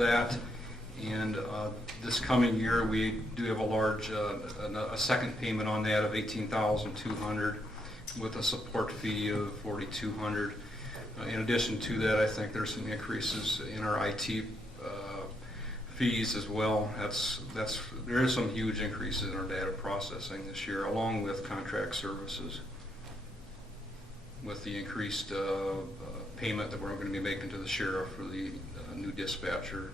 of that. And this coming year, we do have a large, a second payment on that of $18,200 with a support fee of $4,200. In addition to that, I think there's some increases in our IT fees as well. There is some huge increases in our data processing this year, along with contract services, with the increased payment that we're going to be making to the sheriff for the new dispatcher.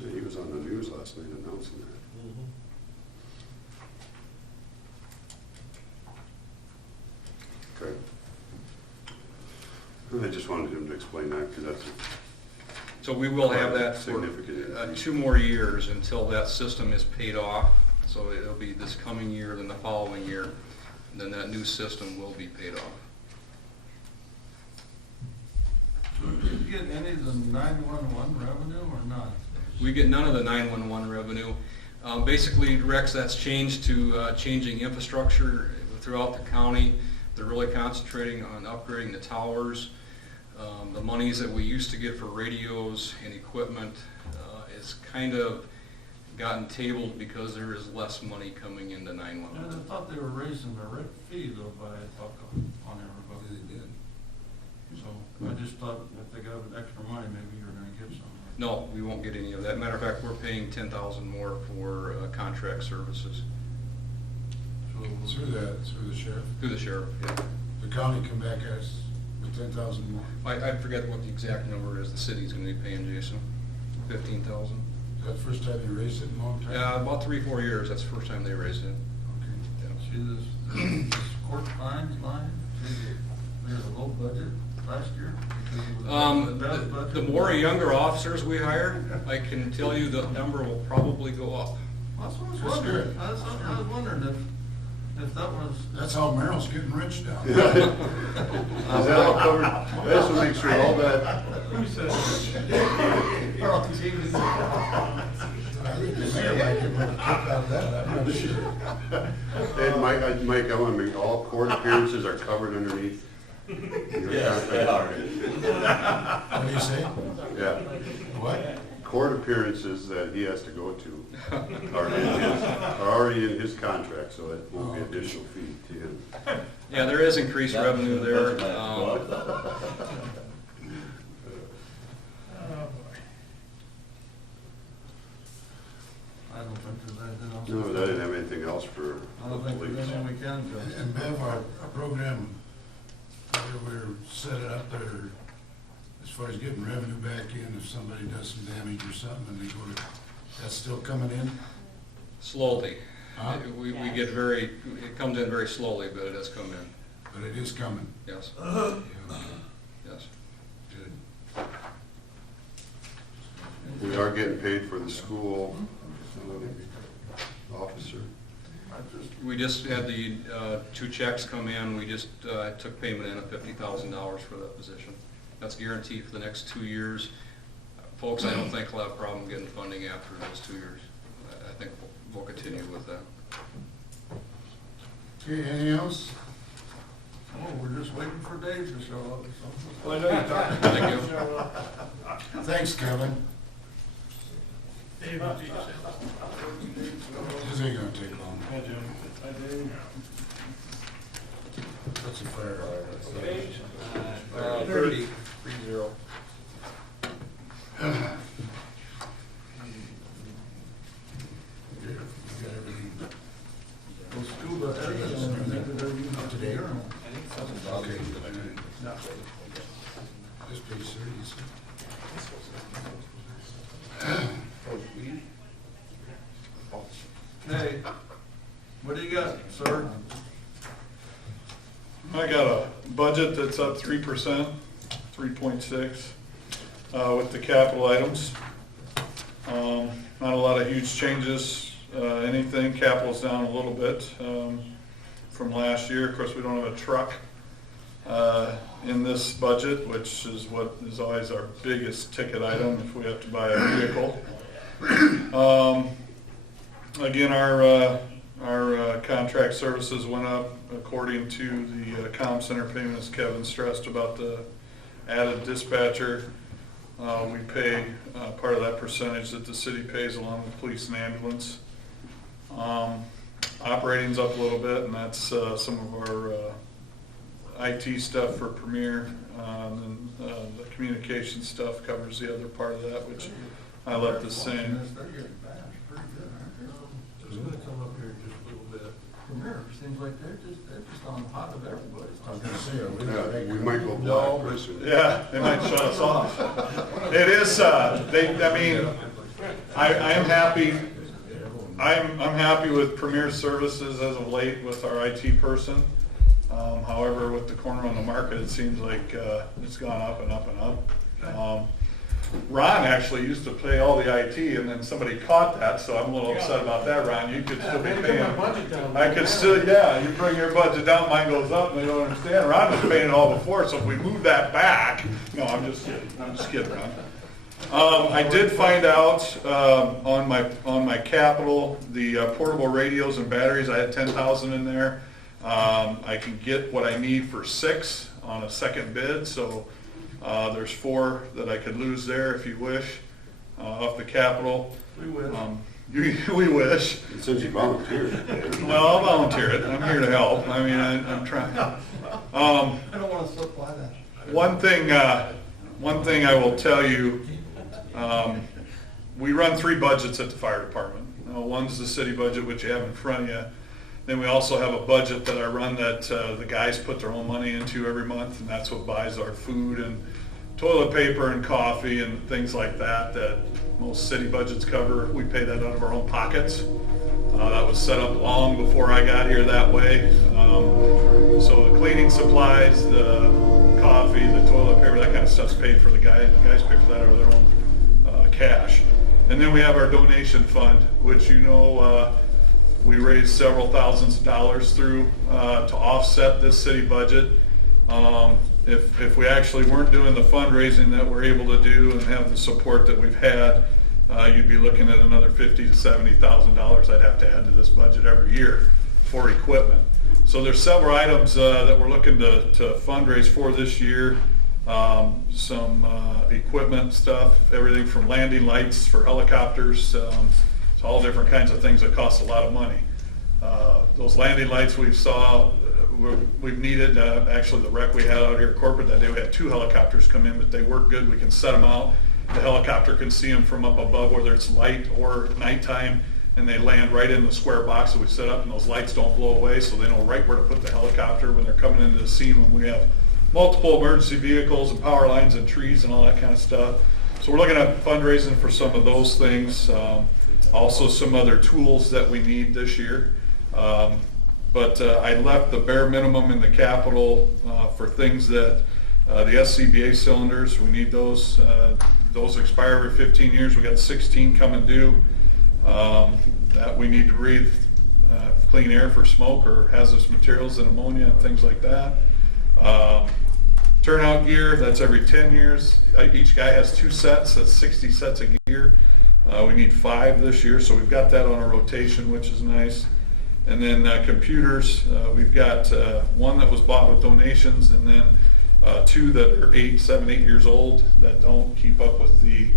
Yeah, he was on the news last night announcing that. Okay. And I just wanted him to explain that because that's So we will have that for significant 2 more years until that system is paid off. So it'll be this coming year, then the following year, and then that new system will be paid off. So did you get any of the 911 revenue or not? We get none of the 911 revenue. Basically, Rex, that's changed to changing infrastructure throughout the county. They're really concentrating on upgrading the towers. The monies that we used to get for radios and equipment is kind of gotten tabled because there is less money coming into 911. And I thought they were raising the rate fee though by a buck on everybody. They did. So I just thought if they got extra money, maybe you're gonna get some. No, we won't get any of that. Matter of fact, we're paying $10,000 more for contract services Through the sheriff? through the sheriff. Yeah. The county come back as with 10,000 more. I forget what the exact number is. The city's going to be paying Jason, $15,000. Is that the first time you raised it in a long time? Yeah, about 3-4 years. That's the first time they raised it. Okay. Yeah. See this court fines line, there's a low budget last year. The more younger officers we hire, I can tell you the number will probably go up. That's what I was That's wondering. good. I was wondering if that was. That's how Merrill's getting rich now. Is that all covered? I just want to make sure all that, Who said I think the mayor might get a kick out of that, I'm not sure. and Mike, I want to make all court appearances are covered underneath your Yes, they contract. are. What do you say? Yeah. What? Court appearances that he has to go to are already in his contract, so it won't be additional fee to him. Yeah, there is increased revenue there. I don't think there's anything else. No, I didn't have anything else for I don't think there's police. anything we can do. And Bev, our program, we're set it up there as far as getting revenue back in if somebody does some damage or something and they go to, that's still coming in? Slowly. Huh? We get it comes in very slowly, but it does come in. But it is coming. Yes, Yeah, yes. good. We are getting paid for the school officer. We just had the 2 checks come in. We just took payment in of $50,000 for that position. That's guaranteed for the next 2 years. Folks, I don't think we'll have a problem getting funding after those 2 years. I think we'll continue with that. Okay, anything else? Oh, we're just waiting for Dave to show up. So. Well, I know you're talking. Thank you. Thanks, Kevin. This ain't gonna take long. That's a fire alarm. 30. 3-0. You got everything Well, scuba everything. up to date? Okay. Okay. This page 30, you said? Hey, what do you got, sir? I got a budget that's up 3%, 3.6, with the capital items. Not a lot of huge changes, anything. Capital's down a little bit from last year. Of course, we don't have a truck in this budget, which is what is always our biggest ticket item if we have to buy a vehicle. Again, our contract services went up according to the comm center payment, as Kevin stressed about the added dispatcher. We pay part of that percentage that the city pays along with police and ambulance. Operating's up a little bit, and that's some of our IT stuff for Premier. And the communication stuff covers the other part of that, which I left the same. They're getting bashed pretty good, aren't they? Just gonna come up here just a little bit. Premier, seems like they're just on the hot of everybody's I was talking. gonna say, are we? Yeah, we might go No, black pretty soon. Yeah, they might shut us off. It is, I mean, I am happy, I'm happy with Premier Services as of late with our IT person. However, with the corner on the market, it seems like it's gone up and up and up. Ron actually used to pay all the IT, and then somebody caught that, so I'm a little upset about that, Ron. You could still be paying. I could still, yeah, you bring your budget down, mine goes up, and they don't understand. Ron was paying it all before, so if we move that back, no, I'm just kidding, Ron. I did find out on my capital, the portable radios and batteries, I had 10,000 in there. I can get what I need for 6 on a second bid, so there's 4 that I could lose there if you wish, off the capital. We wish. We wish. And since you volunteered. Well, I'll volunteer it. I'm here to help. I mean, I'm trying. I don't wanna supply that. One thing I will tell you, we run 3 budgets at the fire department. One's the city budget, which you have in front of you. Then we also have a budget that I run that the guys put their own money into every month, and that's what buys our food and toilet paper and coffee and things like that most city budgets cover. We pay that out of our own pockets. That was set up long before I got here that way. So the cleaning supplies, the coffee, the toilet paper, that kind of stuff's paid for. The guys pay for that out of their own cash. And then we have our donation fund, which we raised several thousands of dollars through to offset this city budget. If we actually weren't doing the fundraising that we're able to do and have the support that we've had, you'd be looking at another $50,000 to $70,000 I'd have to add to this budget every year for equipment. So there's several items that we're looking to fundraise for this year. Some equipment stuff, everything from landing lights for helicopters, to all different kinds of things that cost a lot of money. Those landing lights we've needed, actually the wreck we had out here at corporate that day, we had 2 helicopters come in, but they work good. We can set them out. The helicopter can see them from up above, whether it's light or nighttime, and they land right in the square box that we set up, and those lights don't blow away, so they know right where to put the helicopter when they're coming into the scene when we have multiple emergency vehicles and power lines and trees and all that kind of stuff. So we're looking at fundraising for some of those things. Also some other tools that we need this year. But I left the bare minimum in the capital for things that the SCBA cylinders, we need those. Those expire every 15 years. We got 16 coming due. That we need to breathe clean air for smoke or hazardous materials and ammonia and things like that. Turnout gear, that's every 10 years. Each guy has 2 sets, that's 60 sets of gear. We need 5 this year, so we've got that on a rotation, which is nice. And then computers, we've got 1 that was bought with donations, and then 2 that are 7, 8 years old that don't keep up with the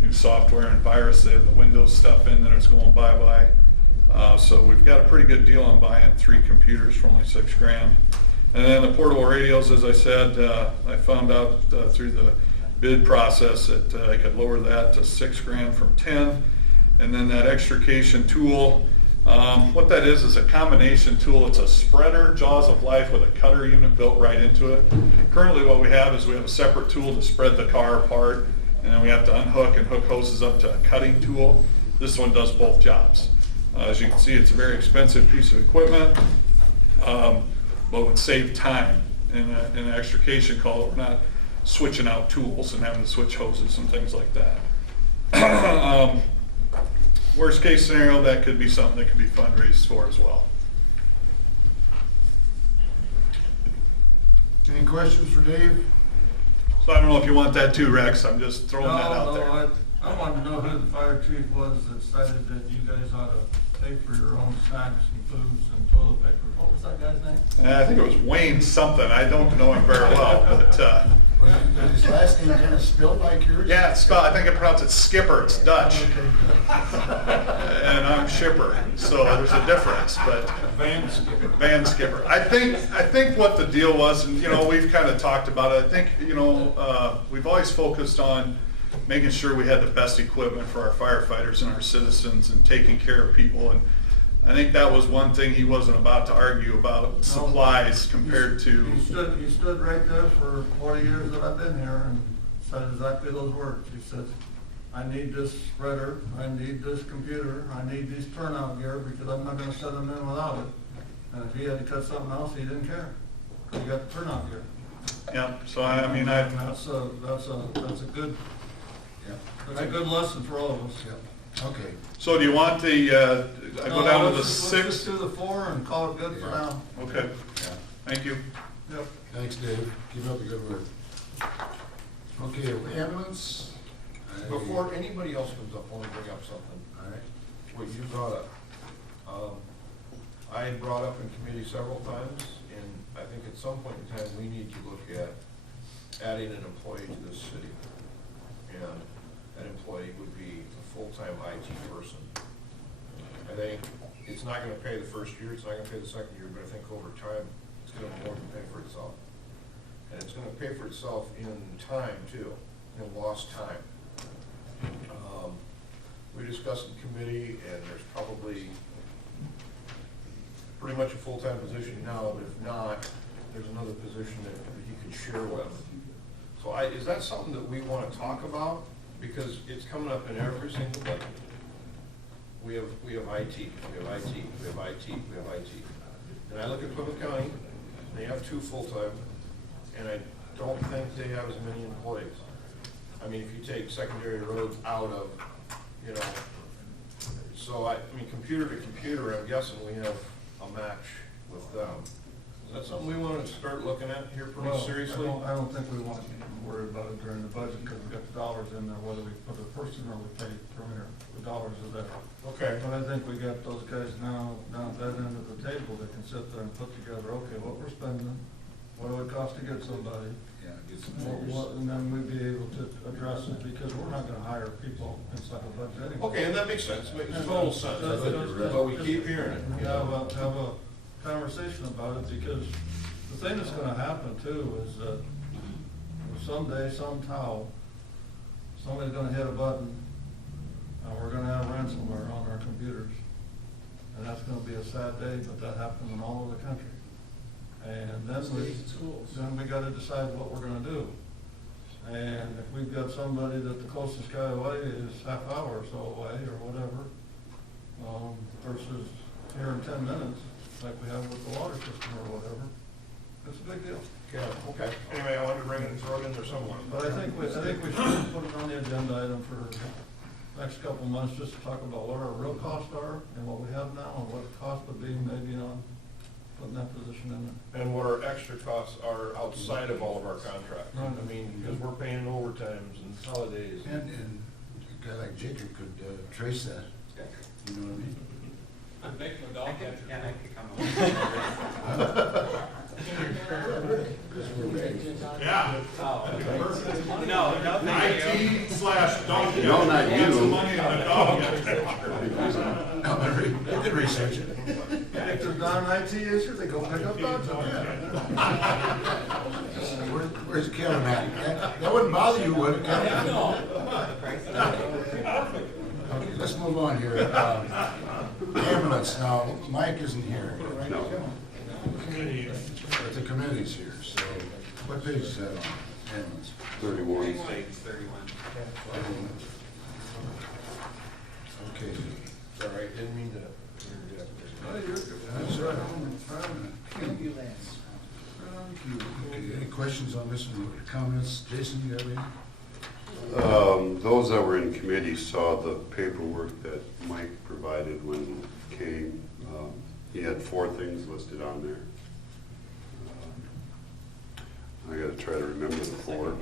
new software and virus. They have the Windows stuff in that it's going bye-bye. So we've got a pretty good deal on buying 3 computers for only $6 grand. And then the portable radios, as I said, I found out through the bid process that I could lower that to $6 grand from 10. And then that extrication tool, what that is a combination tool. It's a spreader, jaws of life, with a cutter unit built right into it. Currently what we have is we have a separate tool to spread the car apart, and then we have to unhook and hook hoses up to a cutting tool. This one does both jobs. As you can see, it's a very expensive piece of equipment, but would save time in an extrication call. We're not switching out tools and having to switch hoses and things like that. Worst case scenario, that could be something that could be fundraised for as well. Any questions for Dave? So I don't know if you want that too, Rex. I'm just throwing that out there. I wanted to know who the fire chief was that decided that you guys ought to pay for your own snacks and foods and toilet paper. What was that guy's name? I think it was Wayne something. I don't know him very well, but Was his last name kind of spelled like yours? Yeah, it's spelled, I think I pronounce it Skipper, it's Dutch, Okay. and I'm Shipper, so there's a difference, but. Van skipper. Van Skipper. I think what the deal was, and you know, we've kind of talked about it, I think, you know, we've always focused on making sure we had the best equipment for our firefighters and our citizens and taking care of people, and I think that was one thing he wasn't about to argue about, supplies compared to. He stood right there for 40 years that I've been here and said exactly those words. He says, I need this spreader, I need this computer, I need these turnout gear because I'm not gonna set them in without it. And if he had to cut something else, he didn't care. He got the turnout gear. Yeah, so I mean, And that's a good, Yeah. that's a good lesson for all of us. Yep. Okay. so do you want the, I go down to the Let's just 6? do the 4 and call it good for Yeah. now. Okay, Yeah. thank you. Yep. Thanks, Dave. Keep up the good work. Okay, ambulance. Before anybody else comes up, I want to bring up something, All right. what you brought up. I had brought up in committee several times, and I think at some point in time, we need to look at adding an employee to this city. And that employee would be a full-time IT person. I think it's not gonna pay the first year, it's not gonna pay the second year, but I think over time, it's gonna more than pay for itself. And it's gonna pay for itself in time too, in lost time. We discussed in committee, and there's probably pretty much a full-time position now, but if not, there's another position that he could share with. So is that something that we want to talk about? Because it's coming up in every single budget. We have IT, we have IT, we have IT, we have IT. And I look at Plymouth County, they have 2 full-time, and I don't think they have as many employees. I mean, if you take secondary roads out of, you know, so I mean, computer to computer, I'm guessing we have a match with them. Is that something we want to start looking at here pretty Well, seriously? I don't think we want to worry about it during the budget because we've got the dollars in there, whether we put a person or we pay per minute, the dollars are there. Okay. But I think we got those guys now down at that end of the table that can sit there and put together, okay, what we're spending, what it would cost to get somebody, Yeah, get some and then we'd be able to address it because we're not gonna hire people inside the budget anyway. Okay, and that makes sense, makes total sense, but we keep hearing it. We have a conversation about it because the thing that's gonna happen too is that someday, somehow, somebody's gonna hit a button and we're gonna have ransomware on our computers. And that's gonna be a sad day, but that happens in all over the country. And then we gotta decide what we're gonna do. And if we've got somebody that the closest guy away is half hour or so away or whatever, versus here in 10 minutes, like we have with the water system or whatever, it's a big deal. Yeah, okay. Anyway, I wanted to bring it and throw it in there somewhere. But I think we should put it on the agenda item for next couple of months, just to talk about what our real costs are and what we have now and what the cost would be, maybe, putting that position in there. And what our extra costs are outside of all of our contracts. Right. I mean, because we're paying overtimes and holidays. And a guy like Jacob could trace that, you know what I mean? I'm making a dog catcher. Yeah, I could come Yeah. No, thank you. IT/dog. No, not you. Lots of money on a dog. You could research it. If there's not an IT issue, they go pick up dogs. Where's Kevin at? That wouldn't bother you, would it, Kevin? Okay, let's move on here. Ambulance, now, Mike isn't here. No. But the committee's here, so what page is that on? Ambulance. 31. Okay. Sorry, didn't mean to. That's right. Okay, any questions on this one, comments? Jason, you have any? Those that were in committee saw the paperwork that Mike provided when he came. He had 4 things listed on there. I gotta try to remember the 4.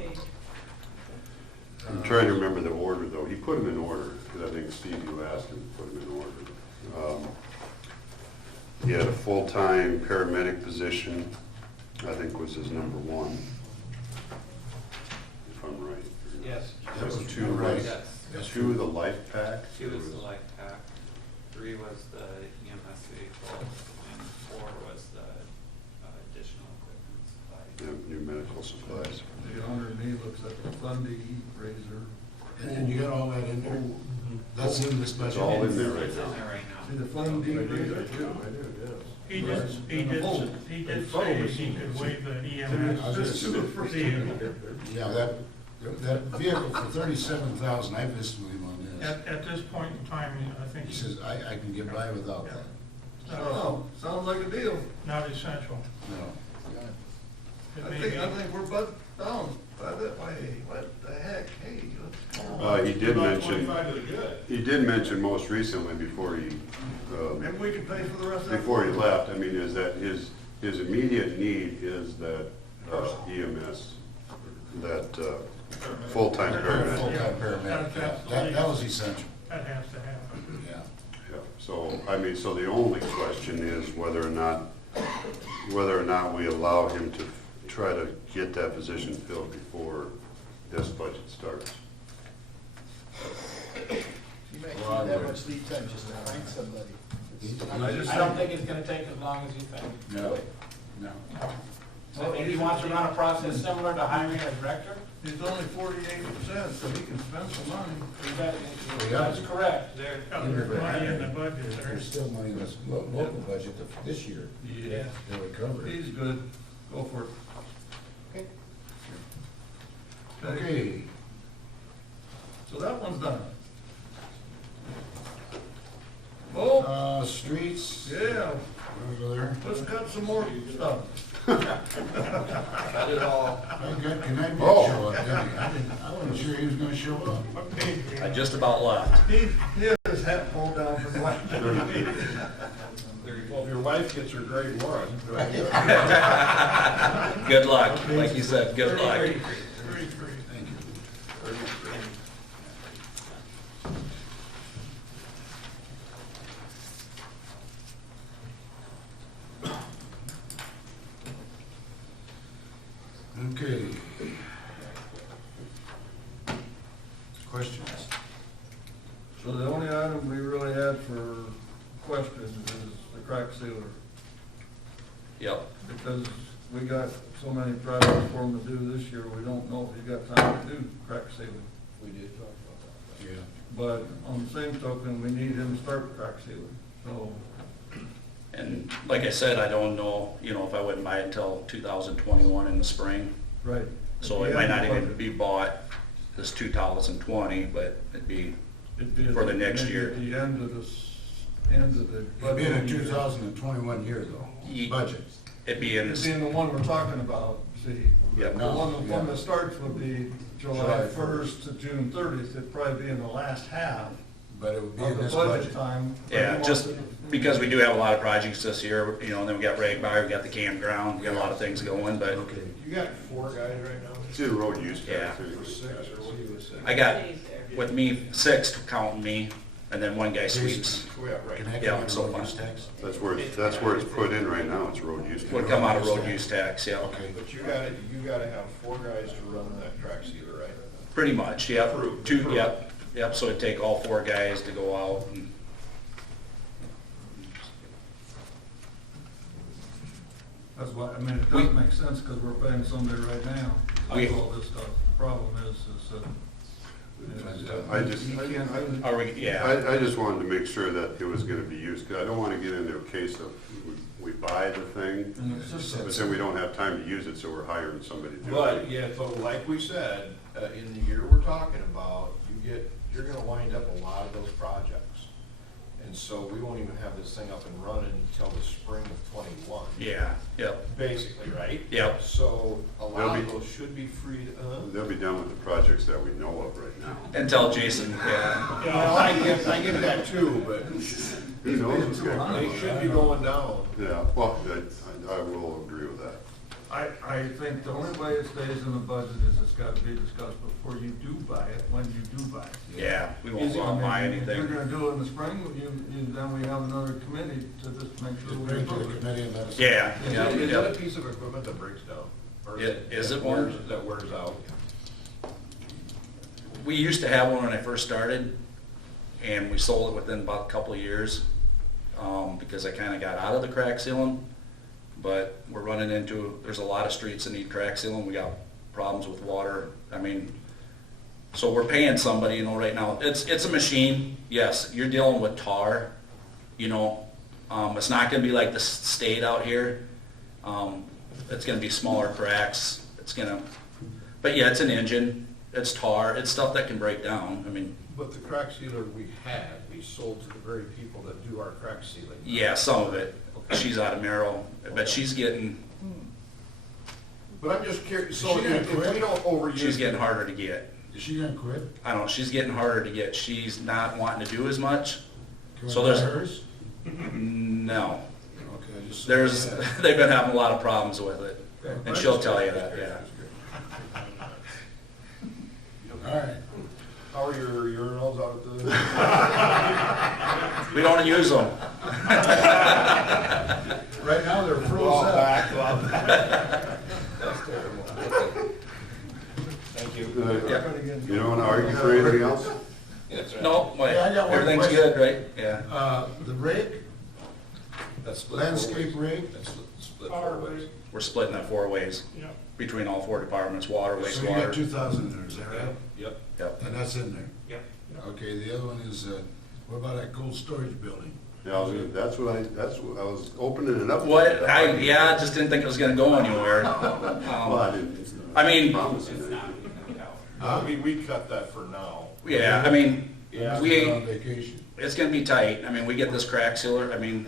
I'm trying to remember the order, though. He put them in order, because I think Steve, you asked him to put them in order. He had a full-time paramedic position, I think was his number 1. Yes. That was two, Right. Yes. two of the life packs? 2 was the life pack, 3 was the EMS vehicle, and 4 was the additional equipment supply. Yeah, new medical supplies. The underneath looks like a Fundy razor. And you got all that in there? That's in this budget? It's all in there right It's in now. there right See now. the Fundy I do, razor? yes. He did, Right. he And the did, bolt. he And did photo say he machine. could waive the I was EMS just Super free. vehicle. Yeah, that vehicle for 37,000, I visited with him on this. At this point in time, I think He it's says, I can get by without that. Oh, sounds like a deal. not essential. No. It I may think, be- I think we're butt down by that way. What the heck? Hey, let's go. He did About mention, 25 to the good. he did mention most recently before he, Maybe we can pay for the rest of that. before he left, I mean, is that his immediate need is that EMS, that full-time paramedic. Full-time paramedic, yeah. That was essential, That has to happen. yeah. Yeah, so, I mean, so the only question is whether or not we allow him to try to get that position filled before this budget starts. You might need that much lead time just to find somebody. I don't think it's gonna take as long as you think. No, no. I think he wants to run a process similar to hiring a director. He's only 48%, so he can spend some money. That's correct. There, There's money in the budget there. There's still money in this local budget this year. Yeah. They would cover it. He's good. Go for it. Okay. Okay, So that one's done. Oh, streets, yeah, over there. let's cut some more stuff. That is all. I got, can I Oh. show up, didn't he? I wasn't sure he was gonna show up. What page are you on? Just about left. He had his hat pulled down for what? Well, if your wife gets her grade 1. Good luck, like you said, good luck. 33. Thank you. Okay. Questions? So the only item we really had for questions is the crack sealer, Yep. because we got so many projects for him to do this year, we don't know if he's got time to do crack sealing. We did talk about that. Yeah. But on the same token, we need him to start crack sealing, so. And like I said, I don't know, if I wouldn't buy it until 2021 in the spring. Right. So it might not even be bought this 2020, but it'd be, It'd be for the next maybe year. At the end of the. It'll be in a budget year. 2021 year Ye- though, budget. it'd be in It'd this, be in the one we're talking about, see. Yep. The one that starts would be July July 1st to June 30th, it'd probably be in the last half But it would be of in the this budget budget. time. yeah, just because we do have a lot of projects this year, and then we got Ragbar, we got the campground, we got a lot of things going, but Okay. You got 4 guys right now? It's in road use Yeah. tax. Or 6, or what do you say? I got, with me, 6 counting me, and then one guy sweeps. Yeah, right. Can I Yeah, come out so of road far. use tax? That's where it's put in right now, it's road use tax. Would come out of road use tax, yeah. Okay. But you gotta have 4 guys to run that crack sealer, right? Pretty much, yep. Approved. Two, yep, so it'd take all 4 guys to go out and, That's why, I mean, it does make sense, because we're paying somebody right now, We- to do all this stuff. The problem is I just, he can't do it. are we, yeah. I just wanted to make sure that it was gonna be used, because I don't wanna get into a case of we buy the thing, And it's just but then we don't have time to use it, so we're hiring somebody to do it. But, yeah, so like we said, in the year we're talking about, you're gonna wind up a lot of those projects. And so we won't even have this thing up and running until the spring of 21. Yeah, yep, Basically, right? Yep. So a lot They'll of be- those should be freed up. They'll be done with the projects that we know of right now. until Jason, yeah. Well, I get that too, but Who knows? they should be going down. Yeah, well, I will agree with that. I think the only way it stays in the budget is it's gotta be discussed before you do buy it, when you do buy it. Yeah, we won't go out and buy I mean, If anything. you're gonna do it in the spring, then we have another committee to just make sure Just we bring it to approve the it. committee and let us. Yeah, Is yeah, it a yep. piece of equipment that breaks down? Or Is it one? That wears out? we used to have one when I first started, and we sold it within about a couple of years, because I kinda got out of the crack sealing. But we're running into, there's a lot of streets that need crack sealing, we got problems with water, I mean, so we're paying somebody, you know, right now, it's a machine, yes, you're dealing with tar, you know, it's not gonna be like the state out here, it's gonna be smaller cracks, but yeah, it's an engine, it's tar, it's stuff that can break down, I mean, But the crack sealer we had, we sold to the very people that do our crack sealing. yeah, some of it, she's out of Merrill, but she's getting, But I'm just curious, so Is she gonna if we quit? don't overuse. she's getting harder to get. Is she gonna quit? I don't know, she's getting harder to get, she's not wanting to do as much, Can we So buy there's- hers? no. Okay, just. There's, they've been having a lot of problems with it, and she'll tell you that, yeah. All right. How are your urinals out at the? We don't use them. Right now, they're froze Well, up. back, well, that's terrible. Thank you. You don't want to argue for anything else? No, wait, Hey, I got one everything's question. good, right? Yeah. The rake, That's split four landscape ways. rake, That's split four ways. We're splitting that 4 ways Yeah. between all 4 departments, water, so you got wastewater. 2,000 in there, is that right? Yep. Yep. And that's in there? Yep. Okay, the other one is, what about that cold storage building? Yeah, that's what I was opening it up. What, yeah, I just didn't think it was gonna go anywhere. Well, I didn't. I mean- Promising It's it. not coming out. Huh? We cut that for now. Yeah, I mean, Yeah. we, On vacation. it's gonna be tight. I mean, we get this crack sealer, I mean,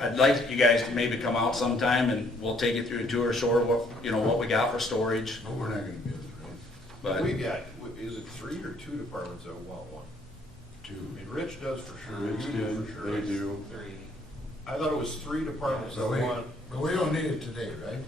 I'd like you guys to maybe come out sometime and we'll take you through a tour, show her what, you know, what we got for storage, But we're not gonna be able to, right? but. We got, is it 3 or 2 departments that want one? I mean, Rich does for sure. Rich You did, for sure. they do. 3. I thought it was 3 departments that But we, want. but we don't need it today, right?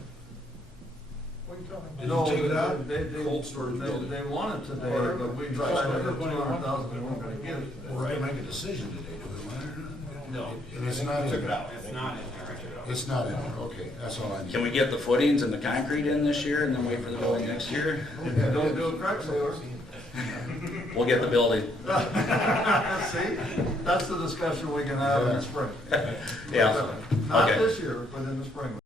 What are you talking Did about? you take it out? Cold storage building. They want it today, but we decided that 200,000, we weren't gonna get it. We're gonna make a decision today, do we want it or not? No. And it's not Took in it out. there. It's not in there right now. It's not in there, okay, that's all I need. Can we get the footings and the concrete in this year and then wait for the building next year? If you don't do a crack sealer. We'll get the building. See, that's the discussion we can have in the spring. Yeah, Not okay. this year, but in the spring.